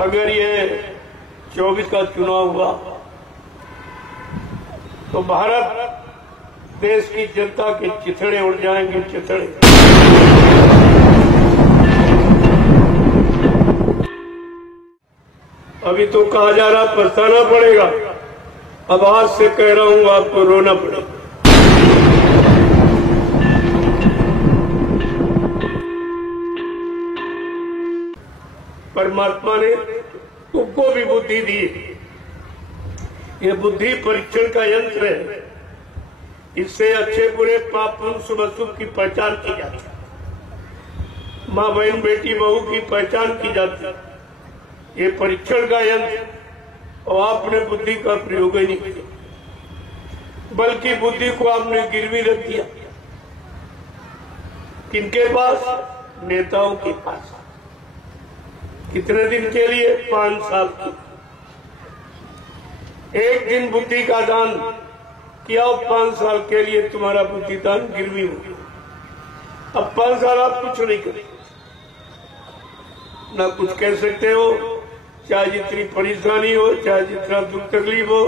अगर ये 24 का चुनाव हुआ तो भारत देश की जनता के चिथड़े उड़ जाएंगे, चिथड़े। अभी तो कहा जा रहा पछताना पड़ेगा, अब आज से कह रहा हूं आपको रोना पड़ेगा। परमात्मा ने तुमको भी बुद्धि दी, ये बुद्धि परीक्षण का यंत्र है। इससे अच्छे बुरे पाप पुण्य शुभ अशुभ की पहचान की जाती है, माँ बहन बेटी बहू की पहचान की जाती है। ये परीक्षण का यंत्र, और आपने बुद्धि का प्रयोग ही नहीं किया, बल्कि बुद्धि को आपने गिरवी रख दिया। किनके पास? नेताओं के पास। कितने दिन के लिए? 5 साल के। एक दिन बुद्धि का दान किया, 5 साल के लिए तुम्हारा बुद्धि दान गिरवी हो गया। अब 5 साल आप कुछ नहीं करते, ना कुछ कह सकते हो, चाहे जितनी परेशानी हो, चाहे जितना दुख तकलीफ हो,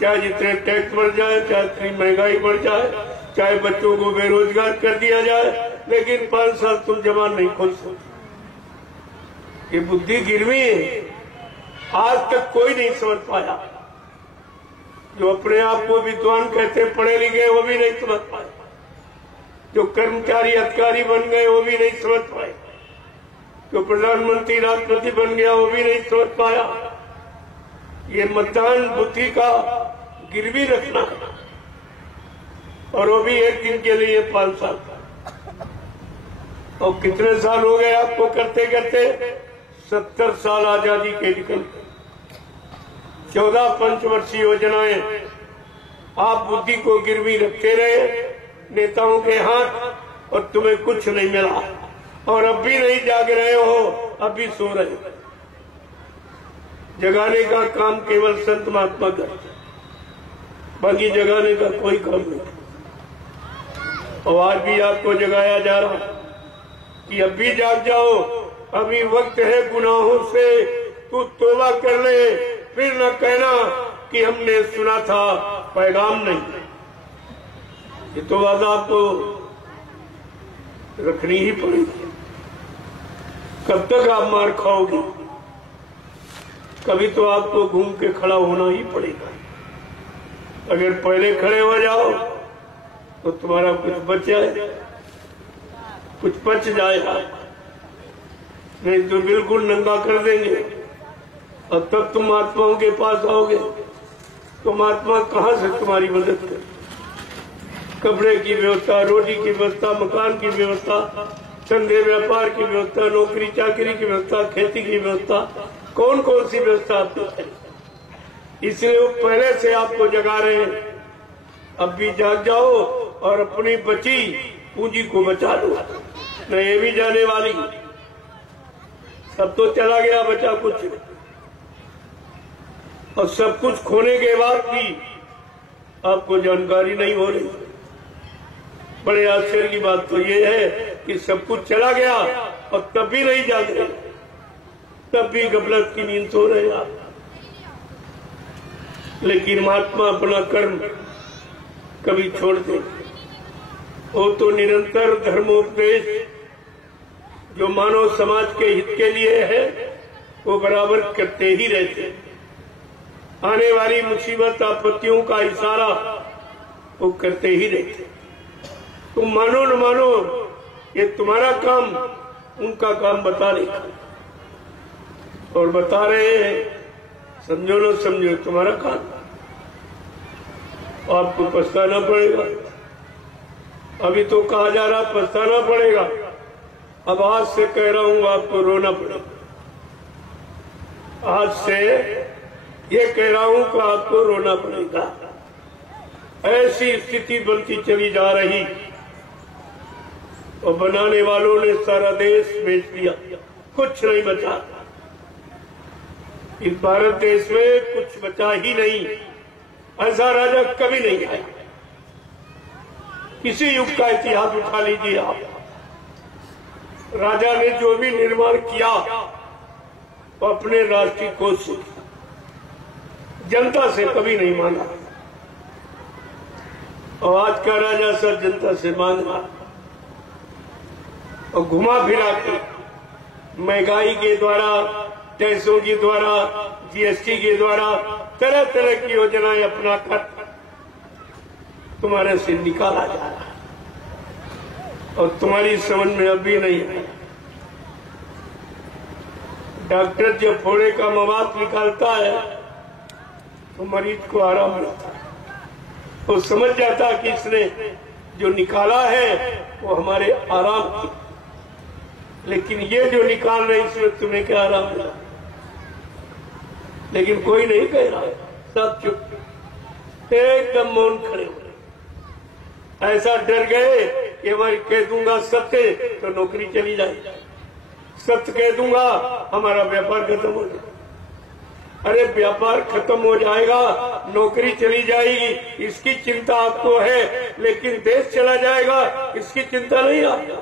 चाहे जितने टैक्स बढ़ जाए, चाहे जितनी महंगाई बढ़ जाए, चाहे बच्चों को बेरोजगार कर दिया जाए, लेकिन 5 साल तुम जबान नहीं खोल सकते। ये बुद्धि गिरवी है, आज तक कोई नहीं समझ पाया। जो अपने आप को विद्वान कहते पढ़े लिखे, वो भी नहीं समझ पाए। जो कर्मचारी अधिकारी बन गए, वो भी नहीं समझ पाए। जो प्रधानमंत्री राष्ट्रपति बन गया, वो भी नहीं समझ पाया। ये मतदान बुद्धि का गिरवी रखना, और वो भी एक दिन के लिए 5 साल। और कितने साल हो गए आपको करते करते? 70 साल आजादी के निकल, 14 पंचवर्षीय योजनाएं। आप बुद्धि को गिरवी रखते रहे नेताओं के हाथ, और तुम्हें कुछ नहीं मिला। और अब भी नहीं जाग रहे हो, अब भी सो रहे हो। जगाने का काम केवल संत महात्मा करते, बाकी जगाने का कोई काम नहीं। और आज भी आपको जगाया जा रहा कि अब भी जाग जाओ, अभी वक्त है गुनाहों से तू तौबा कर ले, फिर न कहना कि हमने सुना था पैगाम नहीं। ये तो बात आपको रखनी ही पड़ेगी। कब तक आप मार खाओगे? कभी तो आपको घूम के खड़ा होना ही पड़ेगा। अगर पहले खड़े हो जाओ तो तुम्हारा कुछ बच जाए, कुछ बच जाएगा, नहीं तो बिल्कुल नंगा कर देंगे। और तब तुम महात्माओं के पास आओगे तो महात्मा कहाँ से तुम्हारी मदद करे? कपड़े की व्यवस्था, रोटी की व्यवस्था, मकान की व्यवस्था, धंधे व्यापार की व्यवस्था, नौकरी चाकरी की व्यवस्था, खेती की व्यवस्था, कौन कौन सी व्यवस्था आपको है? इसलिए वो पहले से आपको जगा रहे हैं। अब भी जाग जाओ और अपनी बची पूंजी को बचा लो, न ये भी जाने वाली। सब तो चला गया, बचा कुछ। और सब कुछ खोने के बाद भी आपको जानकारी नहीं हो रही। बड़े आश्चर्य की बात तो ये है कि सब कुछ चला गया और तब भी नहीं जाग रहे, तब भी गफलत की नींद सो रहे आप। लेकिन महात्मा अपना कर्म कभी छोड़ दे, वो तो निरंतर धर्मोपदेश जो मानव समाज के हित के लिए है वो बराबर करते ही रहते। आने वाली मुसीबत आपत्तियों का इशारा वो करते ही रहते। तुम मानो न मानो, ये तुम्हारा काम उनका काम बता रहे, और बता रहे हैं, समझो न समझो तुम्हारा काम। आपको पछताना पड़ेगा। अभी तो कहा जा रहा पछताना पड़ेगा, अब आज से कह रहा हूं आपको रोना पड़ेगा। आज से ये कह रहा हूं कि आपको रोना पड़ेगा। ऐसी स्थिति बनती चली जा रही और बनाने वालों ने सारा देश बेच दिया, कुछ नहीं बचा। इस भारत देश में कुछ बचा ही नहीं। ऐसा राजा कभी नहीं आया। किसी युग का इतिहास उठा लीजिए आप, राजा ने जो भी निर्माण किया अपने राष्ट्रीय कोष से, जनता से कभी नहीं मांगा। और आज का राजा सर जनता से मांग रहा और घुमा फिरा के महंगाई के द्वारा, टैक्सों के द्वारा, जीएसटी के द्वारा तरह तरह की योजनाएं अपना कर तुम्हारे से निकाला जा रहा है और तुम्हारी समझ में अभी नहीं है। डॉक्टर जब फोड़े का मवाद निकालता है तो मरीज को आराम मिलता है, वो समझ जाता कि इसने जो निकाला है वो हमारे आराम की, लेकिन ये जो निकाल रहे इसमें तुम्हें क्या आराम मिला। लेकिन कोई नहीं कह रहा है, सब चुप एकदम मौन खड़े हुए, ऐसा डर गए कि मैं कह दूंगा सत्य तो नौकरी चली जाएगी, सत्य कह दूंगा हमारा व्यापार खत्म हो जाएगा। अरे व्यापार खत्म हो जाएगा, नौकरी चली जाएगी, इसकी चिंता आपको है, लेकिन देश चला जाएगा इसकी चिंता नहीं आपको।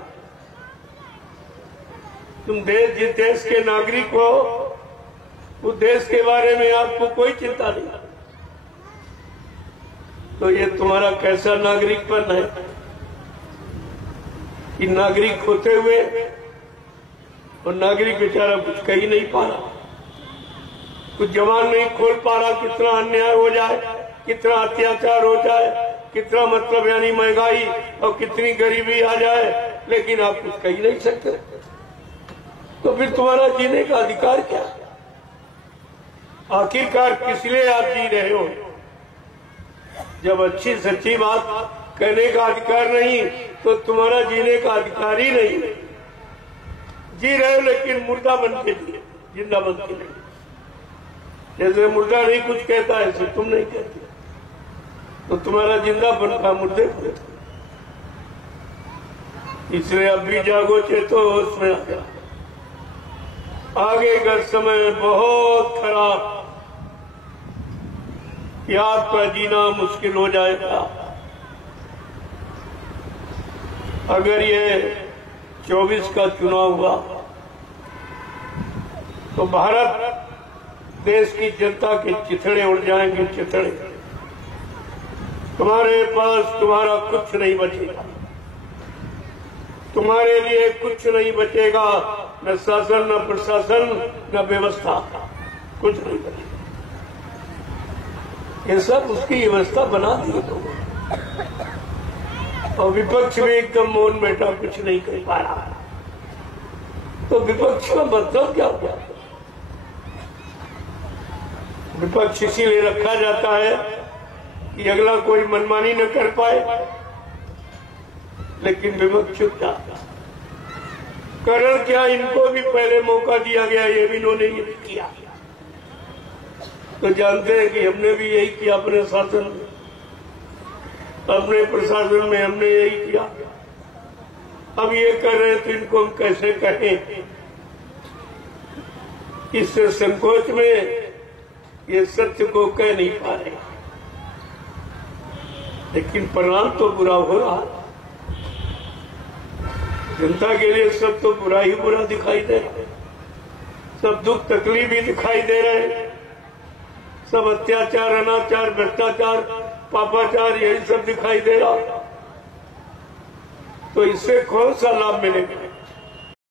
तुम जिस देश के नागरिक हो उस देश के बारे में आपको कोई चिंता नहीं। तो ये तुम्हारा कैसा नागरिकपन है कि नागरिक होते हुए और नागरिक बेचारा कुछ कह ही नहीं पा रहा, कुछ जबान नहीं खोल पा रहा। कितना अन्याय हो जाए, कितना अत्याचार हो जाए, कितना मतलब यानी महंगाई और कितनी गरीबी आ जाए, लेकिन आप कुछ कह ही नहीं सकते। तो फिर तुम्हारा जीने का अधिकार क्या? आखिरकार किस लिए आप जी रहे हो? जब अच्छी सच्ची बात कहने का अधिकार नहीं तो तुम्हारा जीने का अधिकार ही नहीं। जी रहे हो लेकिन मुर्दा बन के जिए, जिंदा बन के नहीं। जैसे मुर्दा नहीं कुछ कहता है ऐसे तुम नहीं कहते, तो तुम्हारा जिंदा बन का मुर्दे को। इसलिए अब भी जागो, चेतो, उसमें आ जाओ। आगे का समय बहुत खराब, कि आपका जीना मुश्किल हो जाएगा। अगर ये 24 का चुनाव हुआ तो भारत देश की जनता के चिथड़े उड़ जाएंगे, चिथड़े। तुम्हारे पास तुम्हारा कुछ नहीं बचेगा, तुम्हारे लिए कुछ नहीं बचेगा, न शासन, न प्रशासन, न व्यवस्था, कुछ नहीं बचेगा। ये सब उसकी व्यवस्था बना दी लोगों। और विपक्ष भी एकदम मौन बैठा, कुछ नहीं कर पा रहा। तो विपक्ष का मतलब क्या हुआ? विपक्ष इसीलिए रखा जाता है कि अगला कोई मनमानी न कर पाए, लेकिन विपक्ष चुप जाता। कारण क्या, इनको भी पहले मौका दिया गया, ये भी इन्होंने ये किया। तो जानते हैं कि हमने भी यही किया अपने शासन में, अपने प्रशासन में हमने यही किया। अब ये कर रहे तो इनको हम कैसे कहें? इससे संकोच में ये सत्य को कह नहीं पा रहे, लेकिन परिणाम तो बुरा हो रहा है। जनता के लिए सब तो बुरा ही बुरा दिखाई दे रहा है, सब दुख तकलीफ ही दिखाई दे रहे हैं, सब अत्याचार, अनाचार, भ्रष्टाचार, पापाचार, यही सब दिखाई दे रहा। तो इससे कौन सा लाभ मिलेगा?